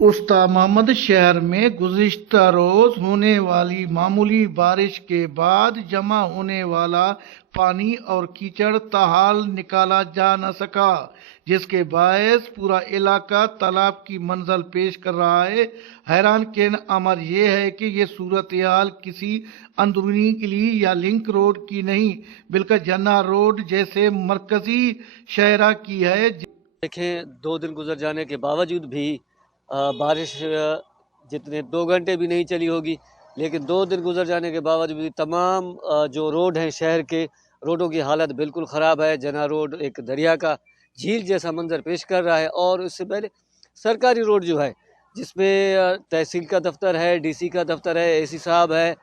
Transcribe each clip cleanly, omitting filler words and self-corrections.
उस्ता मोहम्मद शहर में गुज़िश्ता रोज होने वाली मामूली बारिश के बाद जमा होने वाला पानी और कीचड़ ताहाल निकाला जा न सका, जिसके बायस पूरा इलाका तालाब की मंजल पेश कर रहा है। हैरान कुन अमर यह है कि ये सूरत हाल किसी अंदरूनी गली या लिंक रोड की नहीं, बल्कि जन्ना रोड जैसे मरकजी शहरा की है। देखें, 2 दिन गुजर जाने के बावजूद भी बारिश जितने 2 घंटे भी नहीं चली होगी, लेकिन 2 दिन गुजर जाने के बावजूद भी तमाम जो रोड हैं शहर के, रोडों की हालत बिल्कुल ख़राब है। जना रोड एक दरिया का झील जैसा मंजर पेश कर रहा है। और इससे पहले सरकारी रोड जो है, जिसमें तहसील का दफ्तर है, डीसी का दफ्तर है, एसी साहब है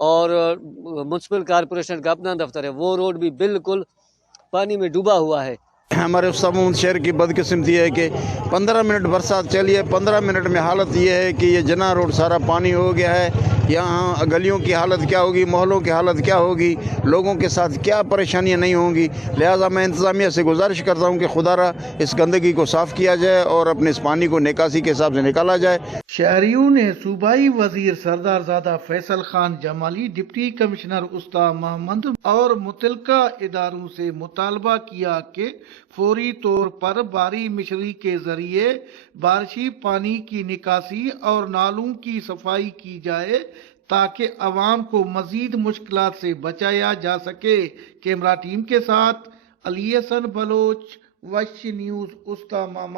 और म्यूनसिपल कॉरपोरेशन का अपना दफ्तर है, वो रोड भी बिल्कुल पानी में डूबा हुआ है। हमारे उस्ता मोहम्मद शहर की बदकिस्मती है कि 15 मिनट बरसात चली है, 15 मिनट में हालत ये है कि ये जना रोड सारा पानी हो गया है। यहाँ गलियों की हालत क्या होगी, मोहल्लों की हालत क्या होगी, लोगों के साथ क्या परेशानियाँ नहीं होंगी। लिहाजा मैं इंतज़ामिया से गुजारिश करता हूँ कि खुदारा इस गंदगी को साफ़ किया जाए और अपने इस पानी को निकासी के हिसाब से निकाला जाए। शहरियों ने सूबाई वजीर सरदारजादा फैसल खान जमाली, डिप्टी कमिश्नर उस्ता मोहम्मद और मुतलका इदारों से मुतालबा किया कि फौरी तौर पर बारी मिशरी के जरिए बारिशी पानी की निकासी और नालों की सफाई की जाए, ताकि अवाम को मजीद मुश्किलात से बचाया जा सके। कैमरा टीम के साथ अली हसन बलोच, वश न्यूज़, उस्ता मोहम्मद।